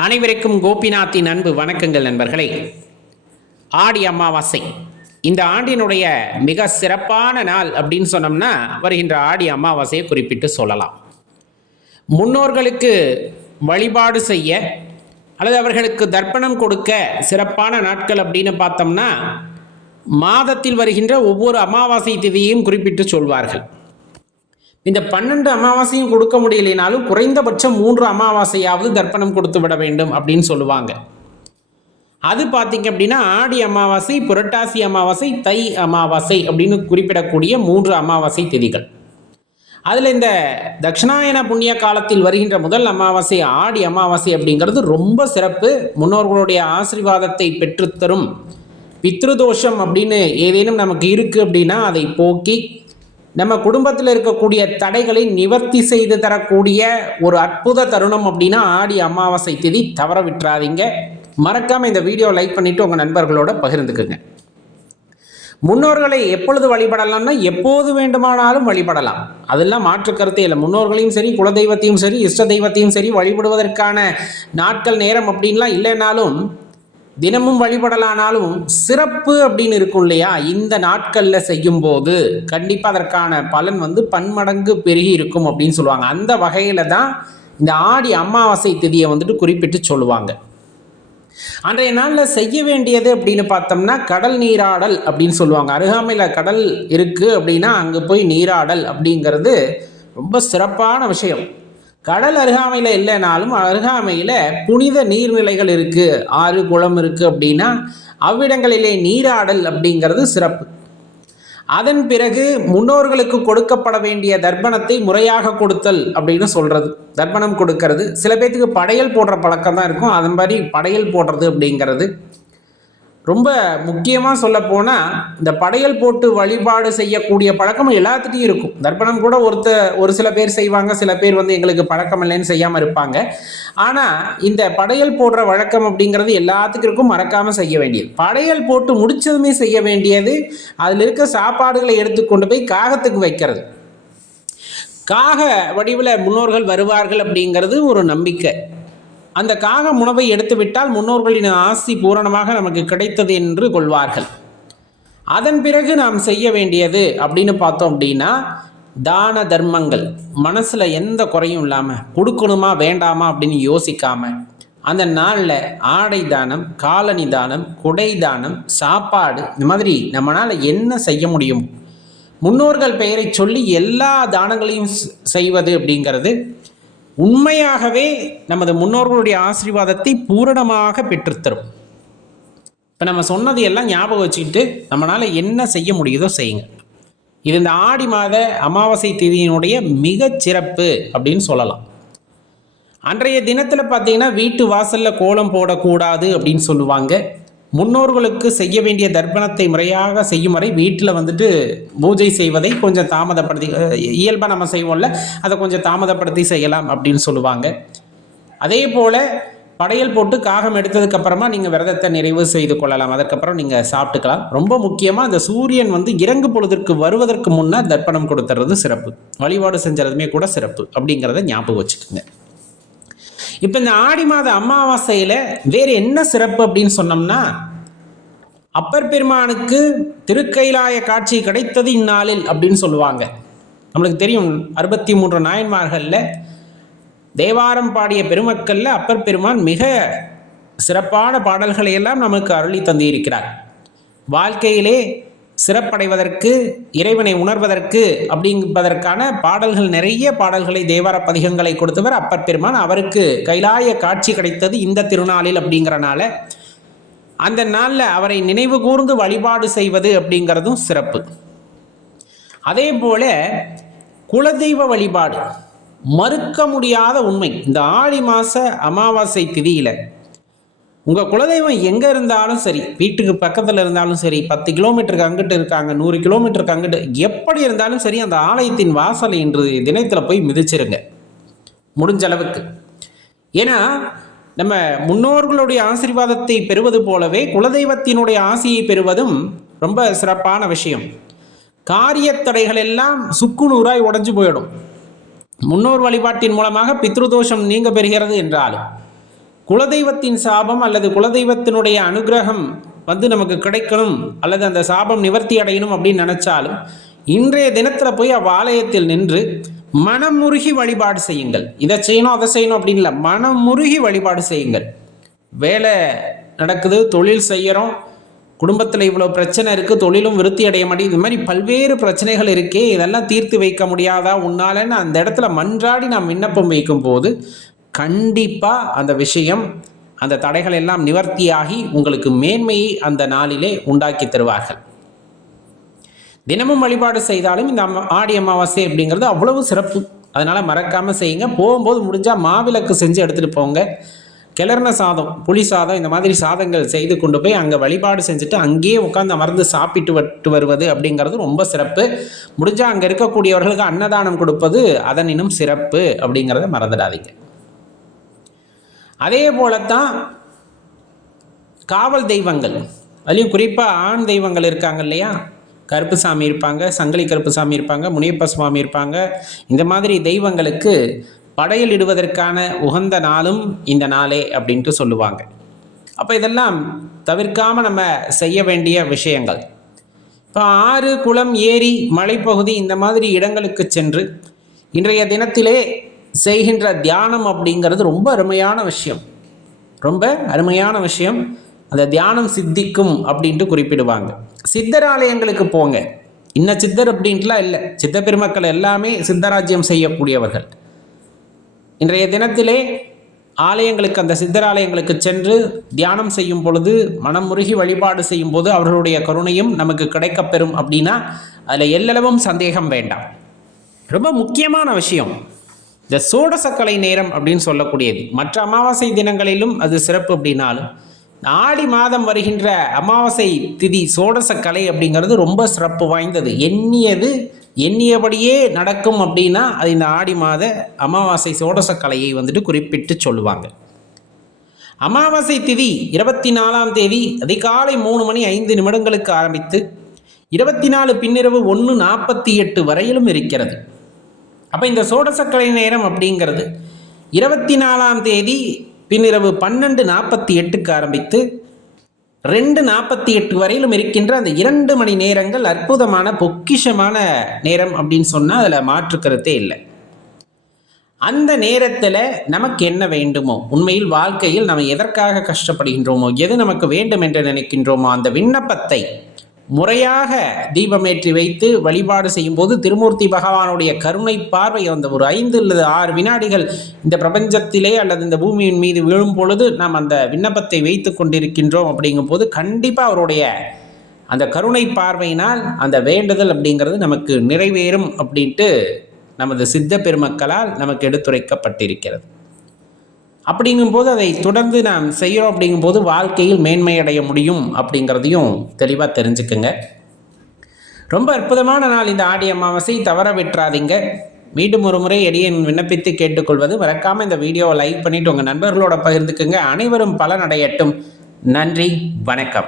அனைவருக்கும் கோபிநாத்தின் அன்பு வணக்கங்கள் நண்பர்களே. ஆடி அமாவாசை. இந்த ஆண்டினுடைய மிக சிறப்பான நாள் அப்படின்னு சொன்னோம்னா வருகின்ற ஆடி அமாவாசையை குறிப்பிட்டு சொல்லலாம். முன்னோர்களுக்கு வழிபாடு செய்ய அல்லது அவர்களுக்கு தர்ப்பணம் கொடுக்க சிறப்பான நாட்கள் அப்படின்னு பார்த்தோம்னா மாதத்தில் வருகின்ற ஒவ்வொரு அமாவாசை திதியையும் குறிப்பிட்டு சொல்வார்கள். இந்த பன்னெண்டு அமாவாசையும் கொடுக்க முடியலைனாலும் குறைந்தபட்சம் மூன்று அமாவாசையாவது தர்ப்பணம் கொடுத்து விட வேண்டும் அப்படின்னு சொல்லுவாங்க. அது பார்த்தீங்க அப்படின்னா ஆடி அமாவாசை புரட்டாசி அமாவாசை தை அமாவாசை அப்படின்னு குறிப்பிடக்கூடிய மூன்று அமாவாசை திதிகள். அதில் இந்த தட்சிணாயன புண்ணிய காலத்தில் வருகின்ற முதல் அமாவாசை ஆடி அமாவாசை அப்படிங்கிறது ரொம்ப சிறப்பு. முன்னோர்களுடைய ஆசீர்வாதத்தை பெற்றுத்தரும். பித்ருதோஷம் அப்படின்னு ஏதேனும் நமக்கு இருக்குது அப்படின்னா அதை போக்கி நம்ம குடும்பத்தில் இருக்கக்கூடிய தடைகளை நிவர்த்தி செய்து தரக்கூடிய ஒரு அற்புத தருணம் அப்படின்னா ஆடி அமாவாசை திதி தவற விட்டுறாதீங்க. மறக்காமல் இந்த வீடியோ லைக் பண்ணிவிட்டு உங்கள் நண்பர்களோட பகிர்ந்துக்குங்க. முன்னோர்களை எப்பொழுது வழிபடலாம்னா எப்போது வேண்டுமானாலும் வழிபடலாம். அதெல்லாம் மாற்று கருத்தே இல்லை. முன்னோர்களையும் சரி குலதெய்வத்தையும் சரி இஷ்ட தெய்வத்தையும் சரி வழிபடுவதற்கான நாட்கள் நேரம் அப்படின்லாம் இல்லைனாலும் தினமும் வழிபடலானாலும் சிறப்பு அப்படின்னு இருக்கும் இல்லையா? இந்த நாட்களில் செய்யும்போது கண்டிப்பாக அதற்கான பலன் வந்து பன்மடங்கு பெருகி இருக்கும் அப்படின்னு சொல்லுவாங்க. அந்த வகையில் தான் இந்த ஆடி அமாவாசை திதியை வந்துட்டு குறிப்பிட்டு சொல்லுவாங்க. அன்றைய நாளில் செய்ய வேண்டியது அப்படின்னு பார்த்தோம்னா கடல் நீராடல் அப்படின்னு சொல்லுவாங்க. அருகாமையில் கடல் இருக்குது அப்படின்னா அங்கே போய் நீராடல் அப்படிங்கிறது ரொம்ப சிறப்பான விஷயம். கடல் அருகாமையில் இல்லைனாலும் அருகாமையில் புனித நீர்நிலைகள் இருக்குது ஆறு குளம் இருக்குது அப்படின்னா அவ்விடங்களிலே நீராடல் அப்படிங்கிறது சிறப்பு. அதன் பிறகு முன்னோர்களுக்கு கொடுக்கப்பட வேண்டிய தர்ப்பணத்தை முறையாக கொடுத்தல் அப்படின்னு சொல்கிறது தர்ப்பணம் கொடுக்கறது. சில பேர்த்துக்கு படையல் போடுற பழக்கம் தான் இருக்கும். அதன் மாதிரி படையல் போடுறது அப்படிங்கிறது. ரொம்ப முக்கியமாக சொல்ல போனால் இந்த படையல் போட்டு வழிபாடு செய்யக்கூடிய பழக்கம் எல்லாத்துட்டையும் இருக்கும். தர்ப்பணம் கூட ஒருத்த ஒரு சில பேர் செய்வாங்க சில பேர் வந்து எங்களுக்கு பழக்கம் இல்லைன்னு செய்யாமல் இருப்பாங்க. ஆனால் இந்த படையல் போடுற வழக்கம் அப்படிங்கிறது எல்லாத்துக்கும் இருக்கும் மறக்காமல் செய்ய வேண்டியது. படையல் போட்டு முடிச்சதுமே செய்ய வேண்டியது அதில் இருக்க சாப்பாடுகளை எடுத்துக்கொண்டு போய் காகத்துக்கு வைக்கிறது. காக வடிவில் முன்னோர்கள் வருவார்கள் அப்படிங்கிறது ஒரு நம்பிக்கை. அந்த காக உணவை எடுத்துவிட்டால் முன்னோர்களின் ஆசி பூரணமாக நமக்கு கிடைத்தது என்று கொள்வார்கள். அதன் பிறகு நாம் செய்ய வேண்டியது அப்படின்னு பார்த்தோம் அப்படின்னா தான தர்மங்கள். மனசில் எந்த குறையும் இல்லாமல் கொடுக்கணுமா வேண்டாமா அப்படின்னு யோசிக்காம அந்த நாளில் ஆடை தானம் காலனி தானம் குடை தானம் சாப்பாடு இந்த மாதிரி நம்மளால் என்ன செய்ய முடியும்? முன்னோர்கள் பெயரை சொல்லி எல்லா தானங்களையும் செய்வது அப்படிங்கிறது உண்மையாகவே நமது முன்னோர்களுடைய ஆசீர்வாதத்தை பூரணமாக பெற்றுத்தரும். இப்போ நம்ம சொன்னது எல்லாம் ஞாபகம் வச்சுக்கிட்டு நம்மளால் என்ன செய்ய முடியுதோ செய்யுங்க. இது இந்த ஆடி மாத அமாவாசை தேதியினுடைய மிகச் சிறப்பு அப்படின்னு சொல்லலாம். அன்றைய தினத்தில் பார்த்தீங்கன்னா வீட்டு வாசலில் கோலம் போடக்கூடாது அப்படின்னு சொல்லுவாங்க. முன்னோர்களுக்கு செய்ய வேண்டிய தர்ப்பணத்தை முறையாக செய்யும் வரை வீட்டில் வந்துட்டு பூஜை செய்வதை கொஞ்சம் தாமதப்படுத்தி இயல்பாக நம்ம செய்வோம்ல அதை கொஞ்சம் தாமதப்படுத்தி செய்யலாம் அப்படின்னு சொல்லுவாங்க. அதே போல் படையல் போட்டு காகம் எடுத்ததுக்கு அப்புறமா நீங்கள் விரதத்தை நிறைவு செய்து கொள்ளலாம். அதற்கப்புறம் நீங்கள் சாப்பிட்டுக்கலாம். ரொம்ப முக்கியமாக அந்த சூரியன் வந்து இறங்கு பொழுதுக்கு வருவதற்கு முன்னே தர்ப்பணம் கொடுத்துறது சிறப்பு. வழிபாடு செஞ்சதுமே கூட சிறப்பு. அப்படிங்கிறத ஞாபகம் வச்சுக்கோங்க. இப்போ இந்த ஆடி மாத அமாவாசையில் வேறு என்ன சிறப்பு அப்படின்னு சொன்னோம்னா அப்பர் பெருமானுக்கு திருக்கைலாய காட்சி கிடைத்தது இந்நாளில் அப்படின்னு சொல்லுவாங்க. நம்மளுக்கு தெரியும் அறுபத்தி மூன்று நாயன்மார்களில் தேவாரம் பாடிய பெருமக்களில் அப்பர் பெருமான் மிக சிறப்பான பாடல்களை எல்லாம் நமக்கு அருளி தந்திருக்கிறார். வாழ்க்கையிலே சிறப்படைவதற்கு இறைவனை உணர்வதற்கு அப்படிங்கிறதற்கான பாடல்கள் நிறைய பாடல்களை தேவார பதிகங்களை கொடுத்தவர் அப்பர் பெருமான் அவருக்கு கைலாய காட்சி கிடைத்தது இந்த திருநாளில் அப்படிங்கிறனால அந்த நாளில் அவரை நினைவு கூர்ந்து வழிபாடு செய்வது அப்படிங்கிறதும் சிறப்பு. அதே போல குலதெய்வ வழிபாடு மறுக்க முடியாத உண்மை. இந்த ஆடி மாத அமாவாசை திதியில் உங்கள் குலதெய்வம் எங்கே இருந்தாலும் சரி வீட்டுக்கு பக்கத்தில் இருந்தாலும் சரி பத்து கிலோமீட்டருக்கு அங்கிட்டு இருக்காங்க நூறு கிலோமீட்டருக்கு அங்கிட்டு எப்படி இருந்தாலும் சரி அந்த ஆலயத்தின் வாசலை இன்று தினத்தில் போய் மிதிச்சிருங்க. முடிஞ்ச அளவுக்கு. ஏன்னா நம்ம முன்னோர்களுடைய ஆசீர்வாதத்தை பெறுவது போலவே குலதெய்வத்தினுடைய ஆசையை பெறுவதும் ரொம்ப சிறப்பான விஷயம். காரியத்தடைகள் எல்லாம் சுக்குநூறாய் உடஞ்சு போயிடும். முன்னோர் வழிபாட்டின் மூலமாக பித்ருதோஷம் நீங்க பெறுகிறது என்றாலும். குலதெய்வத்தின் சாபம் அல்லது குலதெய்வத்தினுடைய அனுகிரகம் வந்து நமக்கு கிடைக்கணும் அல்லது அந்த சாபம் நிவர்த்தி அடையணும் அப்படின்னு நினச்சாலும் இன்றைய தினத்தில் போய் அவ்வாலயத்தில் நின்று மனமுருகி வழிபாடு செய்யுங்கள். இதை செய்யணும் அதை செய்யணும் அப்படின்னு இல்லை மனமுருகி வழிபாடு செய்யுங்கள். வேலை நடக்குது தொழில் செய்கிறோம் குடும்பத்தில் இவ்வளோ பிரச்சனை இருக்குது தொழிலும் விருத்தி அடைய மாட்டேங்குது இது மாதிரி பல்வேறு பிரச்சனைகள் இருக்கே இதெல்லாம் தீர்த்து வைக்க முடியாதா? உன்னாலன்னு அந்த இடத்துல மன்றாடி நாம் விண்ணப்பம் வைக்கும் போது கண்டிப்பாக அந்த விஷயம் அந்த தடைகள் எல்லாம் நிவர்த்தியாகி உங்களுக்கு மேன்மையை அந்த நாளிலே உண்டாக்கி தருவார்கள். தினமும் வழிபாடு செய்தாலும் இந்த ஆடி அமாவாசை அப்படிங்கிறது அவ்வளவு சிறப்பு. அதனால் மறக்காமல் செய்யுங்க. போகும்போது முடிஞ்சால் மாவிளக்கு செஞ்சு எடுத்துகிட்டு போங்க. கிளறின சாதம் புளி சாதம் இந்த மாதிரி சாதங்கள் செய்து கொண்டு போய் அங்கே வழிபாடு செஞ்சுட்டு அங்கேயே உட்காந்து அமர்ந்து சாப்பிட்டு விட்டு வருவது அப்படிங்கிறது ரொம்ப சிறப்பு. முடிஞ்சால் அங்கே இருக்கக்கூடியவர்களுக்கு அன்னதானம் கொடுப்பது அதனினும் சிறப்பு அப்படிங்கிறத மறந்துடாதீங்க. அதே போலத்தான் காவல் தெய்வங்கள். அதுலேயும் குறிப்பாக ஆண் தெய்வங்கள் இருக்காங்க இல்லையா? கருப்புசாமி இருப்பாங்க சங்கிலி கருப்புசாமி இருப்பாங்க முனியப்ப சுவாமி இருப்பாங்க. இந்த மாதிரி தெய்வங்களுக்கு படையல் இடுவதற்கான உகந்த நாளும் இந்த நாளே அப்படின்ட்டு சொல்லுவாங்க. அப்போ இதெல்லாம் தவிர்க்காமல் நம்ம செய்ய வேண்டிய விஷயங்கள். இப்போ ஆறு குளம் ஏரி மலைப்பகுதி இந்த மாதிரி இடங்களுக்கு சென்று இன்றைய தினத்திலே செய்கின்ற தியானம் அப்படிங்கிறது ரொம்ப அருமையான விஷயம். ரொம்ப அருமையான விஷயம். அந்த தியானம் சித்திக்கும் அப்படின்ட்டு குறிப்பிடுவாங்க. சித்தராலயங்களுக்கு போங்க. இன்ன சித்தர் அப்படின்ட்டுலாம் இல்லை. சித்த பெருமக்கள் எல்லாமே சித்தராஜ்யம் செய்யக்கூடியவர்கள். இன்றைய தினத்திலே ஆலயங்களுக்கு அந்த சித்தராலயங்களுக்கு சென்று தியானம் செய்யும் பொழுது மனம் முருகி வழிபாடு செய்யும் போது அவர்களுடைய கருணையும் நமக்கு கிடைக்கப்பெறும் அப்படின்னா அதில் எல்லளவும் சந்தேகம் வேண்டாம். ரொம்ப முக்கியமான விஷயம். இந்த சோடசக்கலை நேரம் அப்படின்னு சொல்லக்கூடியது. மற்ற அமாவாசை தினங்களிலும் அது சிறப்பு அப்படின்னாலும் ஆடி மாதம் வருகின்ற அமாவாசை திதி சோடசக்கலை கலை அப்படிங்கிறது ரொம்ப சிறப்பு வாய்ந்தது. எண்ணியது எண்ணியபடியே நடக்கும் அப்படின்னா அது இந்த ஆடி மாத அமாவாசை சோடசக்கலையை கலையை வந்துட்டு குறிப்பிட்டு சொல்லுவாங்க. அமாவாசை திதி இருபத்தி நாலாம் தேதி அதிகாலை மூணு மணி ஐந்து நிமிடங்களுக்கு ஆரம்பித்து இருபத்தி நாலு பின்னிரவு ஒன்று நாற்பத்தி எட்டு வரையிலும் இருக்கிறது. அப்போ இந்த சோடசக்கலை நேரம் அப்படிங்கிறது இருபத்தி நாலாம் தேதி பின்னிரவு பன்னெண்டு நாற்பத்தி எட்டுக்கு ஆரம்பித்து ரெண்டு நாற்பத்தி எட்டு வரையிலும் இருக்கின்ற அந்த இரண்டு மணி நேரங்கள் அற்புதமான பொக்கிஷமான நேரம் அப்படின்னு சொன்னால் அதில் மாற்றுக்கிறதே இல்லை. அந்த நேரத்தில் நமக்கு என்ன வேண்டுமோ உண்மையில் வாழ்க்கையில் நம்ம எதற்காக கஷ்டப்படுகின்றோமோ எது நமக்கு வேண்டும் என்று நினைக்கின்றோமோ அந்த விண்ணப்பத்தை முறையாக தீபமேற்றி வைத்து வழிபாடு செய்யும் போது திருமூர்த்தி பகவானுடைய கருணை பார்வை அந்த ஒரு ஐந்து அல்லது ஆறு வினாடிகள் இந்த பிரபஞ்சத்திலே அல்லது இந்த பூமியின் மீது விழும் பொழுது நாம் அந்த விண்ணப்பத்தை வைத்து கொண்டிருக்கின்றோம் அப்படிங்கும் போது கண்டிப்பாக அவருடைய அந்த கருணை பார்வையினால் அந்த வேண்டுதல் அப்படிங்கிறது நமக்கு நிறைவேறும் அப்படின்ட்டு நமது சித்த பெருமக்களால் நமக்கு எடுத்துரைக்கப்பட்டிருக்கிறது. அப்படிங்கும்போது அதை தொடர்ந்து நாம் செய்கிறோம் அப்படிங்கும்போது வாழ்க்கையில் மேன்மை அடைய முடியும் அப்படிங்கிறதையும் தெளிவாக தெரிஞ்சுக்குங்க. ரொம்ப அற்புதமான நாள் இந்த ஆடி அமாவாசை. தவற விட்டுறாதீங்க. மீண்டும் ஒரு முறை எடியன் விண்ணப்பித்து கேட்டுக்கொள்வது மறக்காமல் இந்த வீடியோவை லைக் பண்ணிவிட்டு உங்கள் நண்பர்களோட பகிர்ந்துக்குங்க. அனைவரும் பலனடையட்டும். நன்றி வணக்கம்.